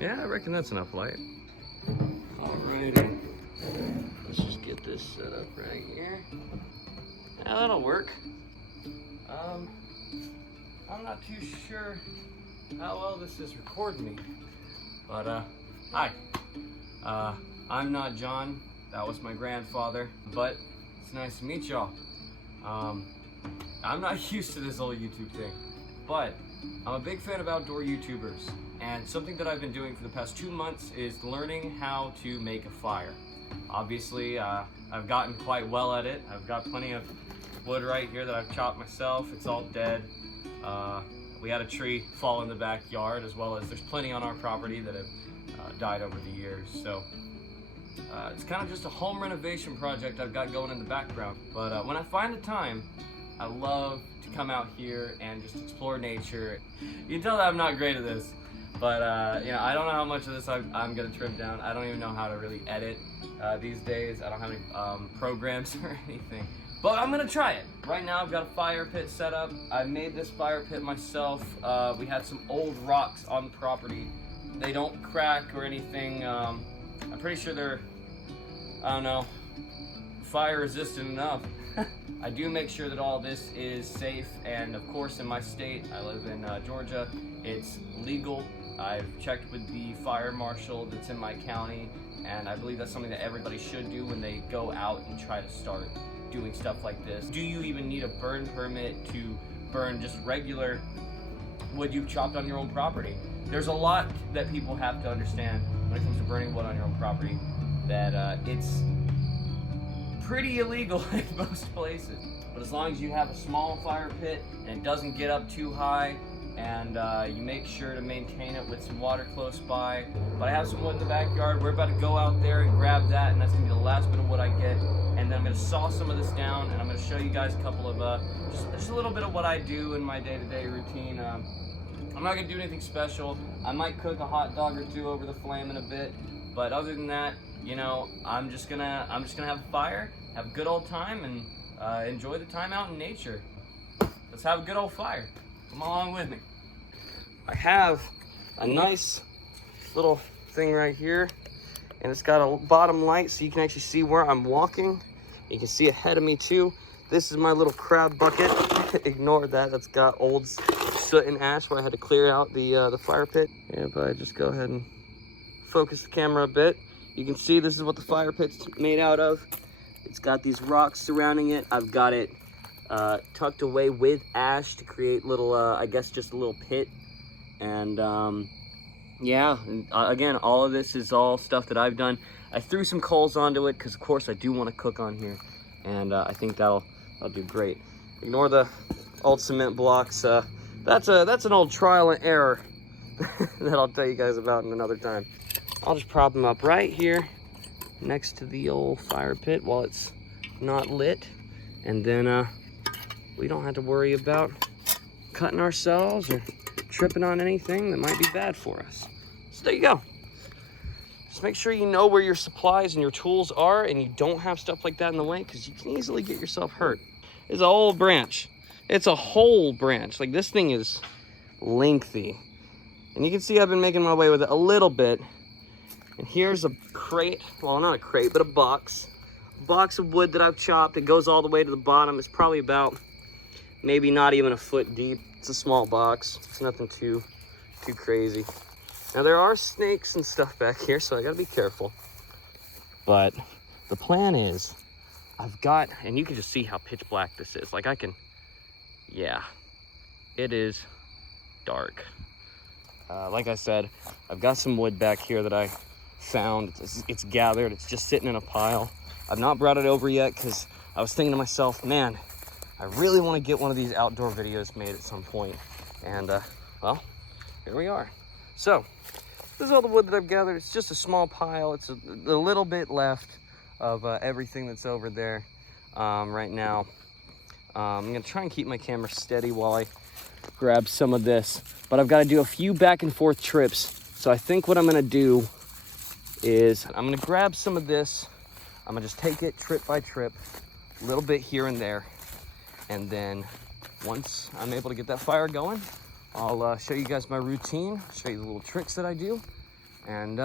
Yeah, I reckon that's enough light. Alrighty. Let's just get this set up right here. Yeah, that'll work. I'm not too sure how well this is recording me, but hi. I'm not John. That was my grandfather, but it's nice to meet y'all. I'm not used to this whole YouTube thing, but I'm a big fan of outdoor YouTubers, and something that I've been doing for the past 2 months is learning how to make a fire. Obviously, I've gotten quite well at it. I've got plenty of wood right here that I've chopped myself. It's all dead. We had a tree fall in the backyard, as well as there's plenty on our property that have died over the years. So it's kind of just a home renovation project I've got going in the background. But when I find the time, I love to come out here and just explore nature. You can tell that I'm not great at this, but you know, I don't know how much of this I'm gonna trim down. I don't even know how to really edit these days. I don't have any programs or anything, but I'm gonna try it. Right now I've got a fire pit set up. I made this fire pit myself. We had some old rocks on the property. They don't crack or anything. I'm pretty sure they're, I don't know, fire resistant enough. I do make sure that all this is safe, and of course in my state, I live in Georgia, it's legal. I've checked with the fire marshal that's in my county, and I believe that's something that everybody should do when they go out and try to start doing stuff like this. Do you even need a burn permit to burn just regular wood you've chopped on your own property? There's a lot that people have to understand when it comes to burning wood on your own property, that it's pretty illegal in most places. But as long as you have a small fire pit and it doesn't get up too high, and you make sure to maintain it with some water close by. But I have some wood in the backyard. We're about to go out there and grab that, and that's gonna be the last bit of wood I get. And then I'm gonna saw some of this down, and I'm gonna show you guys a couple of just a little bit of what I do in my day-to-day routine. I'm not gonna do anything special. I might cook a hot dog or two over the flame in a bit, but other than that, you know, I'm just gonna have a fire, have a good old time, and enjoy the time out in nature. Let's have a good old fire. Come along with me. I have a nice little thing right here, and it's got a bottom light so you can actually see where I'm walking. You can see ahead of me too. This is my little crab bucket. Ignore that, that's got old soot and ash where I had to clear out the fire pit. And if I just go ahead and focus the camera a bit, you can see this is what the fire pit's made out of. It's got these rocks surrounding it. I've got it tucked away with ash to create little, I guess just a little pit. And yeah, again, all of this is all stuff that I've done. I threw some coals onto it because of course I do want to cook on here, and I think that'll do great. Ignore the old cement blocks. That's an old trial and error that I'll tell you guys about in another time. I'll just prop them up right here next to the old fire pit while it's not lit, and then we don't have to worry about cutting ourselves or tripping on anything that might be bad for us. So there you go. Just make sure you know where your supplies and your tools are, and you don't have stuff like that in the way, because you can easily get yourself hurt. It's a whole branch. It's a whole branch. Like, this thing is lengthy, and you can see I've been making my way with it a little bit. And here's a crate, well, not a crate, but a box of wood that I've chopped. It goes all the way to the bottom. It's probably about maybe not even a foot deep. It's a small box. It's nothing too crazy. Now there are snakes and stuff back here, so I gotta be careful. But the plan is, I've got, and you can just see how pitch black this is. Like, I can, yeah, it is dark. Like I said, I've got some wood back here that I found. It's gathered, it's just sitting in a pile. I've not brought it over yet because I was thinking to myself, man, I really want to get one of these outdoor videos made at some point. And well, here we are. So this is all the wood that I've gathered. It's just a small pile. It's a little bit left of everything that's over there right now. I'm gonna try and keep my camera steady while I grab some of this, but I've got to do a few back and forth trips. So I think what I'm gonna do is I'm gonna grab some of this. I'm gonna just take it trip by trip, a little bit here and there, and then once I'm able to get that fire going, I'll show you guys my routine, show you the little tricks that I do, And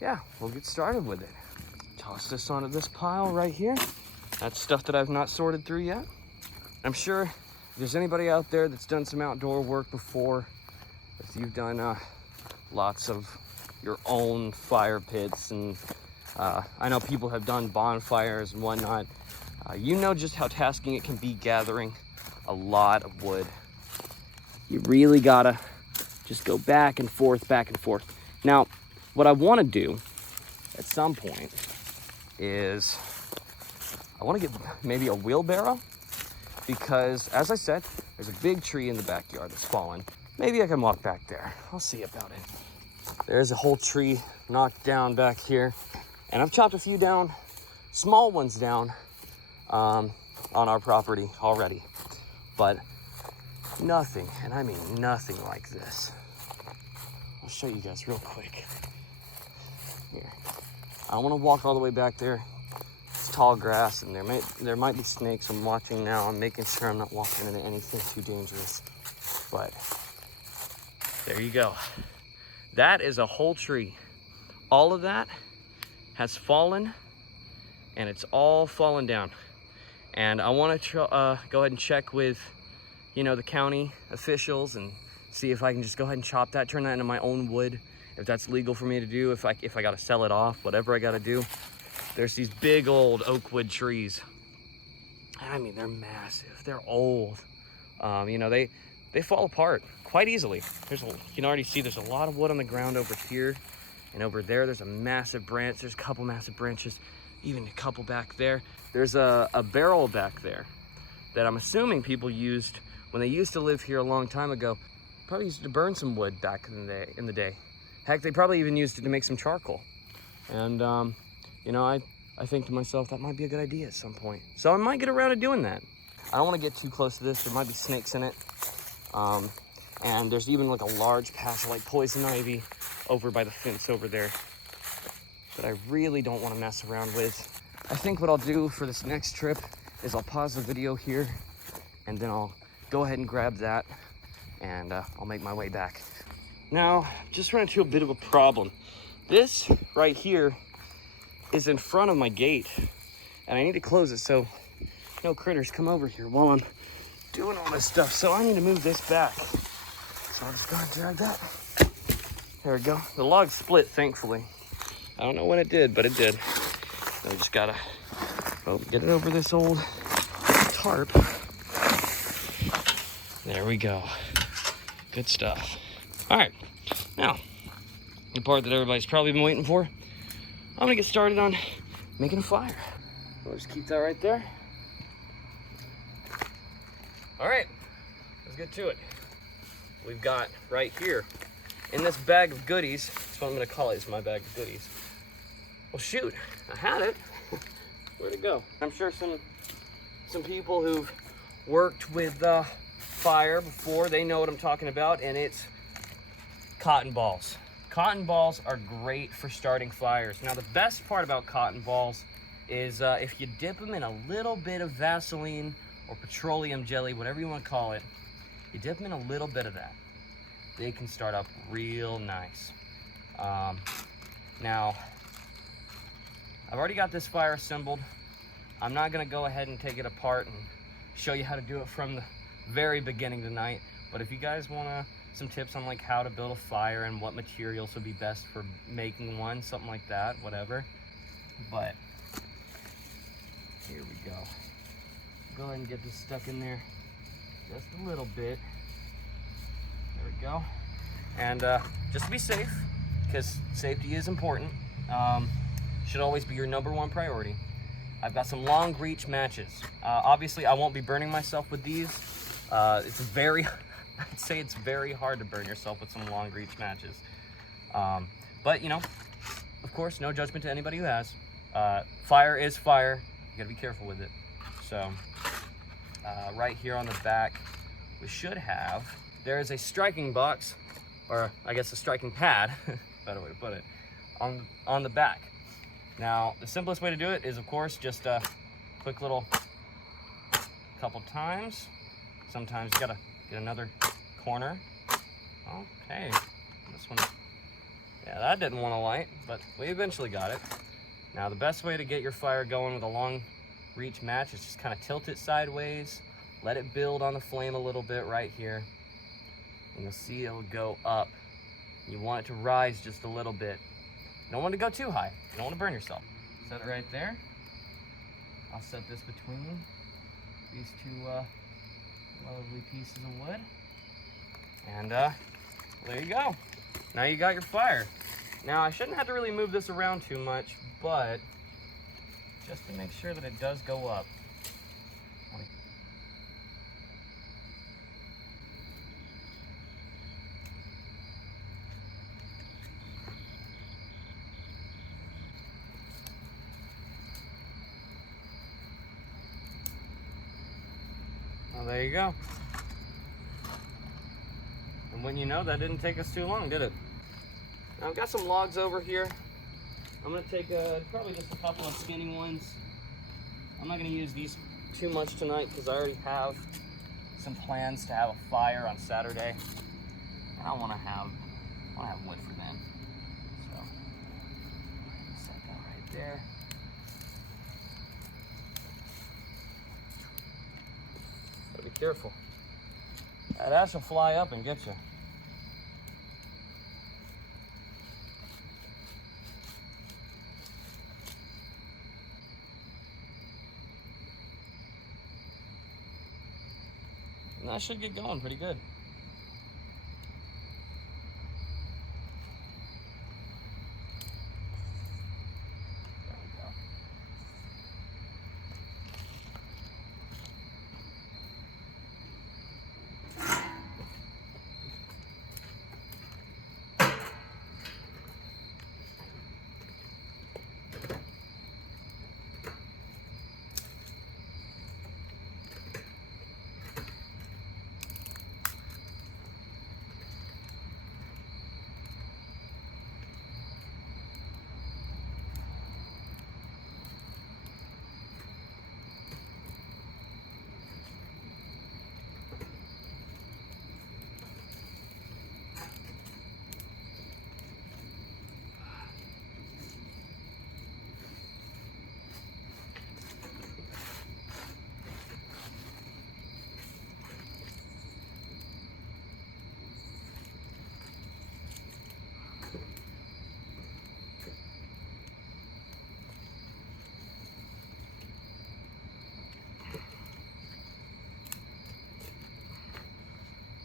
yeah, we'll get started with it. Toss this onto this pile right here. That's stuff that I've not sorted through yet. I'm sure if there's anybody out there that's done some outdoor work before, if you've done lots of your own fire pits, and I know people have done bonfires and whatnot, you know just how tasking it can be gathering a lot of wood. You really gotta just go back and forth, back and forth. Now, what I wanna do at some point is I wanna get maybe a wheelbarrow, because as I said, there's a big tree in the backyard that's fallen. Maybe I can walk back there. I'll see about it. There's a whole tree knocked down back here, and I've chopped a few down, small ones down, on our property already, but nothing, and I mean nothing like this. I'll show you guys real quick. Here, I don't want to walk all the way back there. It's tall grass, and there might be snakes. I'm watching now. I'm making sure I'm not walking into anything too dangerous. But there you go. That is a whole tree. All of that has fallen, and it's all fallen down. And I want to go ahead and check with, you know, the county officials and see if I can just go ahead and chop that, turn that into my own wood, if that's legal for me to do, if I got to sell it off, whatever I got to do. There's these big old oak wood trees. I mean, they're massive. They're old. You know, they fall apart quite easily. You can already see there's a lot of wood on the ground over here, and over there there's a massive branch. There's a couple massive branches, even a couple back there. There's a barrel back there that I'm assuming people used when they used to live here a long time ago. Probably used to burn some wood back in the day. Heck, they probably even used it to make some charcoal. And you know, I think to myself, that might be a good idea at some point. So I might get around to doing that. I don't want to get too close to this. There might be snakes in it. And there's even like a large patch of like poison ivy over by the fence over there that I really don't want to mess around with. I think what I'll do for this next trip is I'll pause the video here, and then I'll go ahead and grab that, and I'll make my way back. Now, just run into a bit of a problem. This right here is in front of my gate, and I need to close it so no critters come over here while I'm doing all this stuff. So I need to move this back. So I'll just go and drag that. There we go. The log split, thankfully. I don't know when it did, but it did. So I just gotta get it over this old tarp. There we go. Good stuff. All right, now, the part that everybody's probably been waiting for. I'm gonna get started on making a fire. We'll just keep that right there. All right, let's get to it. We've got right here, in this bag of goodies, that's what I'm gonna call it, it's my bag of goodies. Well, shoot, I had it. Where'd it go? I'm sure some people who've worked with fire before, they know what I'm talking about, and it's cotton balls. Cotton balls are great for starting fires. Now, the best part about cotton balls is if you dip them in a little bit of Vaseline or petroleum jelly, whatever you want to call it, you dip them in a little bit of that, they can start up real nice. Now, I've already got this fire assembled. I'm not gonna go ahead and take it apart and show you how to do it from the very beginning tonight, but if you guys wanna some tips on like how to build a fire and what materials would be best for making one, something like that, whatever. But here we go. Go ahead and get this stuck in there just a little bit. There we go. And just to be safe, because safety is important, should always be your #1 priority. I've got some long reach matches. Obviously, I won't be burning myself with these. It's very, I'd say it's very hard to burn yourself with some long reach matches. But you know, of course, no judgment to anybody who has. Fire is fire. You gotta be careful with it. So, right here on the back, we should have, there is a striking box, or I guess a striking pad, better way to put it, on the back. Now, the simplest way to do it is, of course, just a quick little couple times. Sometimes you gotta get another corner. Okay, this one Yeah, that didn't want to light, but we eventually got it. Now, the best way to get your fire going with a long reach match is just kind of tilt it sideways, let it build on the flame a little bit right here, and you'll see it'll go up. You want it to rise just a little bit. You don't want to go too high. You don't want to burn yourself. Set it right there. I'll set this between these two lovely pieces of wood. And there you go. Now you got your fire. Now I shouldn't have to really move this around too much, but just to make sure that it does go up. Well, there you go. And when you know, that didn't take us too long, did it? Now I've got some logs over here. I'm gonna take probably just a couple of skinny ones. I'm not gonna use these too much tonight because I already have some plans to have a fire on Saturday, and I want to have wood for then. So set that right there. Gotta be careful. That ash will fly up and get you. And that should get going pretty good. There we go.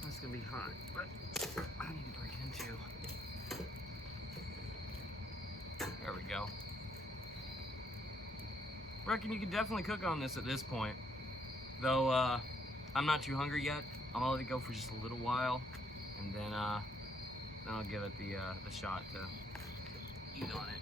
It's gonna be hot, but I need to break it into. There we go. Reckon you could definitely cook on this at this point. Though I'm not too hungry yet. I'm gonna let it go for just a little while, and then I'll give it the shot to eat on it.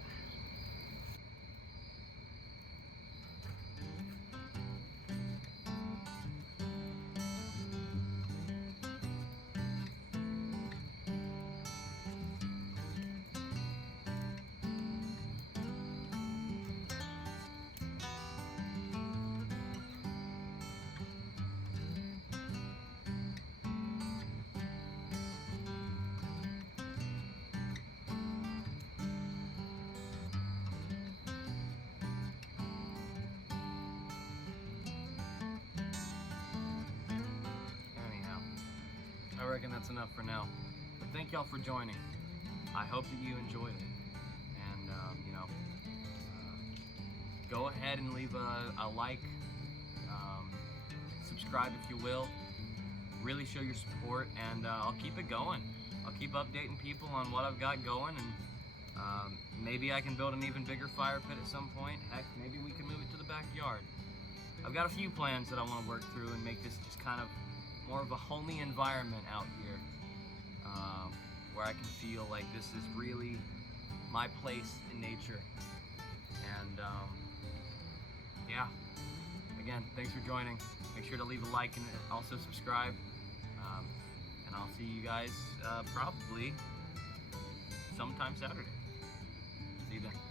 I reckon that's enough for now. But thank y'all for joining. I hope that you enjoyed it. And, go ahead and leave a like, subscribe if you will. Really show your support, and I'll keep it going. I'll keep updating people on what I've got going, and maybe I can build an even bigger fire pit at some point. Heck, maybe we can move it to the backyard. I've got a few plans that I want to work through and make this just kind of more of a homey environment out here, where I can feel like this is really my place in nature. And yeah, again, thanks for joining. Make sure to leave a like and also subscribe. And I'll see you guys probably sometime Saturday. See you then.